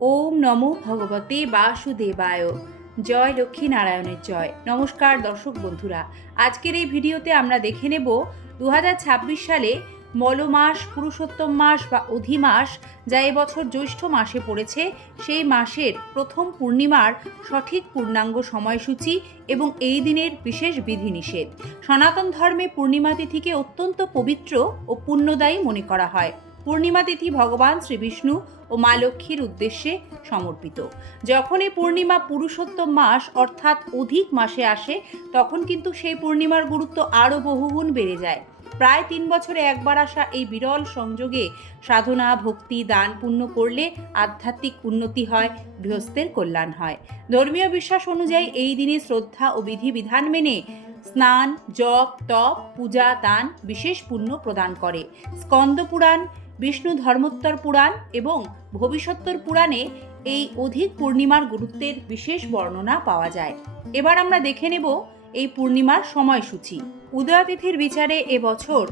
ওম নমো ভগবতে বাসুদেবায়। জয় লক্ষ্মী নারায়ণের জয়। নমস্কার দর্শক বন্ধুরা, আজকের এই ভিডিওতে আমরা দেখে নেব 2026 সালে মলমাস, পুরুষোত্তম মাস বা অধিমাস, যা এবছর জ্যৈষ্ঠ মাসে পড়েছে, সেই মাসের প্রথম পূর্ণিমার সঠিক পূর্ণাঙ্গ সময়সূচি এবং এই দিনের বিশেষ বিধিনিষেধ। সনাতন ধর্মে পূর্ণিমা তিথিকে অত্যন্ত পবিত্র ও পুণ্যদায়ী মনে করা হয়। পূর্ণিমা তিথি ভগবান শ্রীবিষ্ণু ও মা লক্ষ্মীর উদ্দেশ্যে সমর্পিত। যখন এই পূর্ণিমা পুরুষোত্তম মাস অর্থাৎ অধিক মাসে আসে, তখন কিন্তু সেই পূর্ণিমার গুরুত্ব আরও বহুগুণ বেড়ে যায়। প্রায় 3 বছরে একবার আসা এই বিরল সংযোগে সাধনা, ভক্তি, দান পুণ্য করলে আধ্যাত্মিক উন্নতি হয়, গৃহস্থের কল্যাণ হয়। ধর্মীয় বিশ্বাস অনুযায়ী এই দিনে শ্রদ্ধা ও বিধিবিধান মেনে স্নান, জপ, তপ, পূজা, দান বিশেষ পুণ্য প্রদান করে। স্কন্দ পুরাণ, বিষ্ণু ধর্মোত্তর পুরাণ এবং ভবিষ্যোত্তর পুরাণে এই অধিক পূর্ণিমার গুরুত্বের বিশেষ বর্ণনা পাওয়া যায়। এবার আমরা দেখে নেব এই পূর্ণিমার সময়সূচি। উদয়া তিথির বিচারে এবছর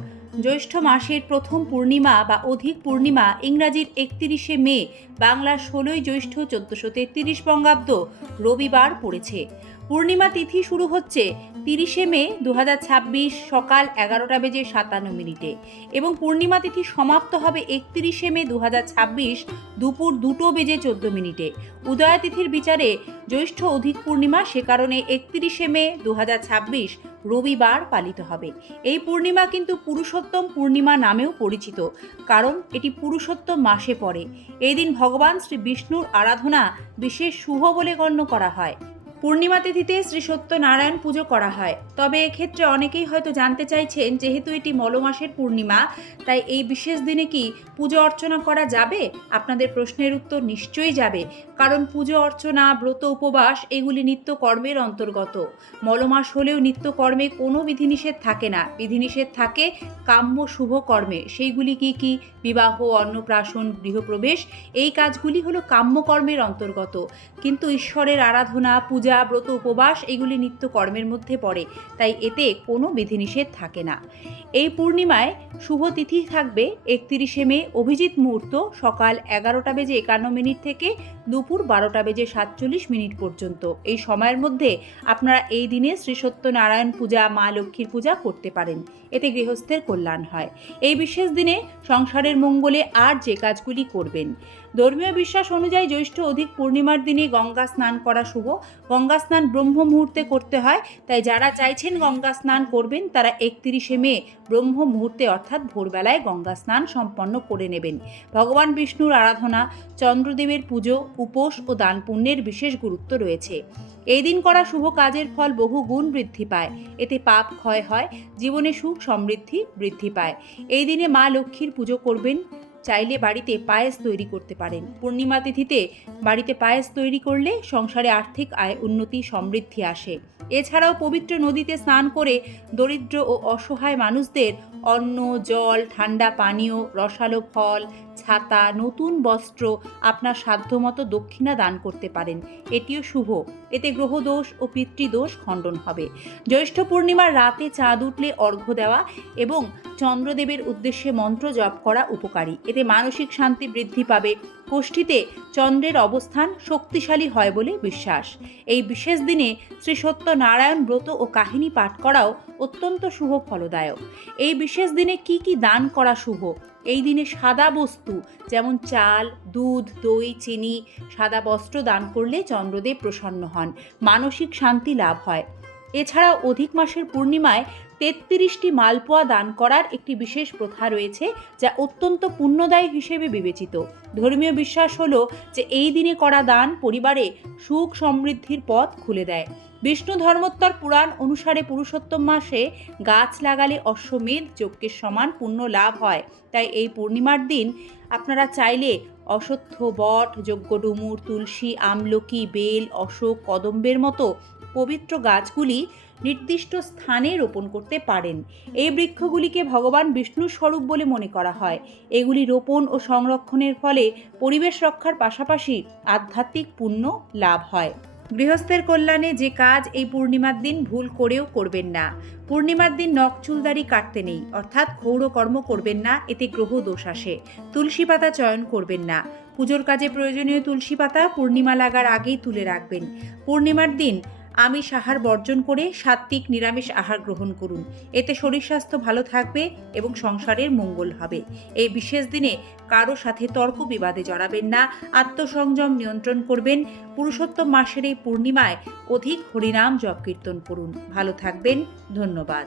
জ্যৈষ্ঠ মাসের প্রথম পূর্ণিমা বা অধিক পূর্ণিমা ইংরাজির 31শে মে, বাংলার 16ই জ্যৈষ্ঠ 1433 বঙ্গাব্দ রবিবার পড়েছে। পূর্ণিমা তিথি শুরু হচ্ছে 30শে মে 2026 সকাল 11:57 এবং পূর্ণিমা তিথি সমাপ্ত হবে 31শে মে 2026 দুপুর 2:14। উদয়া তিথির বিচারে জ্যৈষ্ঠ অধিক পূর্ণিমা, সে কারণে 31শে মে 2026 রবিবার পালিত হবে। এই পূর্ণিমা কিন্তু পুরুষোত্তম পূর্ণিমা নামেও পরিচিত, কারণ এটি পুরুষোত্তম মাসে পড়ে। এই দিন ভগবান শ্রী বিষ্ণুর আরাধনা বিশেষ শুভ বলে গণ্য করা হয়। পূর্ণিমা তিথিতে শ্রী সত্যনারায়ণ পুজো করা হয়। তবে এক্ষেত্রে অনেকেই হয়তো জানতে চাইছেন, যেহেতু এটি মলমাসের পূর্ণিমা, তাই এই বিশেষ দিনে কি পুজো অর্চনা করা যাবে? আপনাদের প্রশ্নের উত্তর নিশ্চয়ই যাবে, কারণ পুজো অর্চনা, ব্রত, উপবাস এগুলি নিত্য কর্মের অন্তর্গত। মলমাস হলেও নিত্যকর্মে কোনো বিধিনিষেধ থাকে না। বিধিনিষেধ থাকে কাম্য শুভ কর্মে। সেইগুলি কি কি? বিবাহ, অন্নপ্রাশন, গৃহপ্রবেশ, এই কাজগুলি হলো কাম্যকর্মের অন্তর্গত। কিন্তু ঈশ্বরের আরাধনা, পূজা, ব্রত, উপবাস এগুলি নিত্য কর্মের মধ্যে পড়ে, তাই এতে কোনো বিধিনিষেধ থাকে না। এই পূর্ণিমায় শুভ তিথি থাকবে 31শে মে, অভিজিৎ মুহূর্ত সকাল 11:51 থেকে দুপুর 12:47 পর্যন্ত। এই সময়ের মধ্যে আপনারা এই দিনে শ্রী সত্যনারায়ণ পূজা, মা লক্ষ্মীর পূজা করতে পারেন। এতে গৃহস্থের কল্যাণ হয়। এই বিশেষ দিনে সংসারের মঙ্গলে আর যে কাজগুলি করবেন। ধর্মীয় বিশ্বাস অনুযায়ী জ্যৈষ্ঠ অধিক পূর্ণিমার দিনে গঙ্গা স্নান করা শুভ। গঙ্গা স্নান ব্রহ্ম মুহূর্তে করতে হয়, তাই যারা চাইছেন গঙ্গা স্নান করবেন, তারা 31শে মে ব্রহ্ম মুহূর্তে অর্থাৎ ভোরবেলায় গঙ্গা স্নান সম্পন্ন করে নেবেন। ভগবান বিষ্ণুর আরাধনা, চন্দ্রদেবের পুজো, উপোস ও দান পুণ্যের বিশেষ গুরুত্ব রয়েছে। এই দিন করা শুভ কাজের ফল বহু গুণ বৃদ্ধি পায়। এতে পাপ ক্ষয় হয়, জীবনে সুখ সমৃদ্ধি বৃদ্ধি পায়। এই দিনে মা লক্ষ্মীর পুজো করবেন। চাইলে বাড়িতে পায়েস তৈরি করতে পারেন। পূর্ণিমা তিথিতে বাড়িতে পায়েস তৈরি করলে সংসারে আর্থিক আয় উন্নতি সমৃদ্ধি আসে। এছাড়াও পবিত্র নদীতে স্নান করে দরিদ্র ও অসহায় মানুষদের অন্ন, জল, ঠান্ডা পানীয়, রসালো ফল, ছাতা, নতুন বস্ত্র, আপনার সাধ্যমতো দক্ষিণা দান করতে পারেন। এটিও শুভ। এতে গ্রহদোষ ও পিতৃদোষ খণ্ডন হবে। জ্যৈষ্ঠ পূর্ণিমার রাতে চাঁদ উঠলে অর্ঘ্য দেওয়া এবং চন্দ্রদেবের উদ্দেশ্যে মন্ত্র জপ করা উপকারী। এতে মানসিক শান্তি বৃদ্ধি পাবে। কোষ্ঠীতে চন্দ্রের অবস্থান শক্তিশালী হয় বলে বিশ্বাস। এই বিশেষ দিনে শ্রী সত্যনারায়ণ ব্রত ও কাহিনী পাঠ করাও অত্যন্ত শুভ ফলদায়ক। এই বিশেষ দিনে কি কি দান করা শুভ? এই দিনে সাদা বস্তু যেমন চাল, দুধ, দই, চিনি, সাদা বস্ত্র দান করলে চন্দ্রদেব প্রসন্ন হন, মানসিক শান্তি লাভ হয়। এছাড়াও অধিক মাসের পূর্ণিমায় 33টি মালপোয়া দান করার একটি বিশেষ প্রথা রয়েছে, যা অত্যন্ত পুণ্যদায়ী হিসেবে বিবেচিত। ধর্মীয় বিশ্বাস হলো যে এই দিনে করা দান পরিবারে সুখ সমৃদ্ধির পথ খুলে দেয়। বিষ্ণু ধর্মোত্তর পুরাণ অনুসারে পুরুষোত্তম মাসে গাছ লাগালে অশ্বমেধ যজ্ঞের সমান পুণ্য লাভ হয়। তাই এই পূর্ণিমার দিন আপনারা চাইলে অশ্বত্থ, বট, যজ্ঞডুমুর, তুলসী, আমলকি, বেল, অশোক, কদম্বের মতো পবিত্র গাছগুলি নির্দিষ্ট স্থানে রোপণ করতে পারেন। এই বৃক্ষগুলিকে ভগবান বিষ্ণুর স্বরূপ বলে মনে করা হয়। এগুলি রোপণ ও সংরক্ষণের ফলে পরিবেশ রক্ষার পাশাপাশি আধ্যাত্মিক পুণ্য লাভ হয়। গৃহস্থের কল্যাণে যে কাজ এই পূর্ণিমার দিন ভুল করেও করবেন না। পূর্ণিমার দিন নখ চুলদাড়ি কাটতে নেই, অর্থাৎ ক্ষৌরকর্ম করবেন না, এতে গ্রহ দোষ আসে। তুলসী পাতা চয়ন করবেন না। পুজোর কাজে প্রয়োজনীয় তুলসী পাতা পূর্ণিমা লাগার আগেই তুলে রাখবেন। পূর্ণিমার দিন আমিষ আহার বর্জন করে সাত্ত্বিক নিরামিষ আহার গ্রহণ করুন। এতে শরীর স্বাস্থ্য ভালো থাকবে এবং সংসারের মঙ্গল হবে। এই বিশেষ দিনে কারো সাথে তর্ক বিবাদে জড়াবেন না, আত্মসংযম নিয়ন্ত্রণ করবেন। পুরুষোত্তম মাসের এই পূর্ণিমায় অধিক হরিনাম জপ কীর্তন করুন। ভালো থাকবেন। ধন্যবাদ।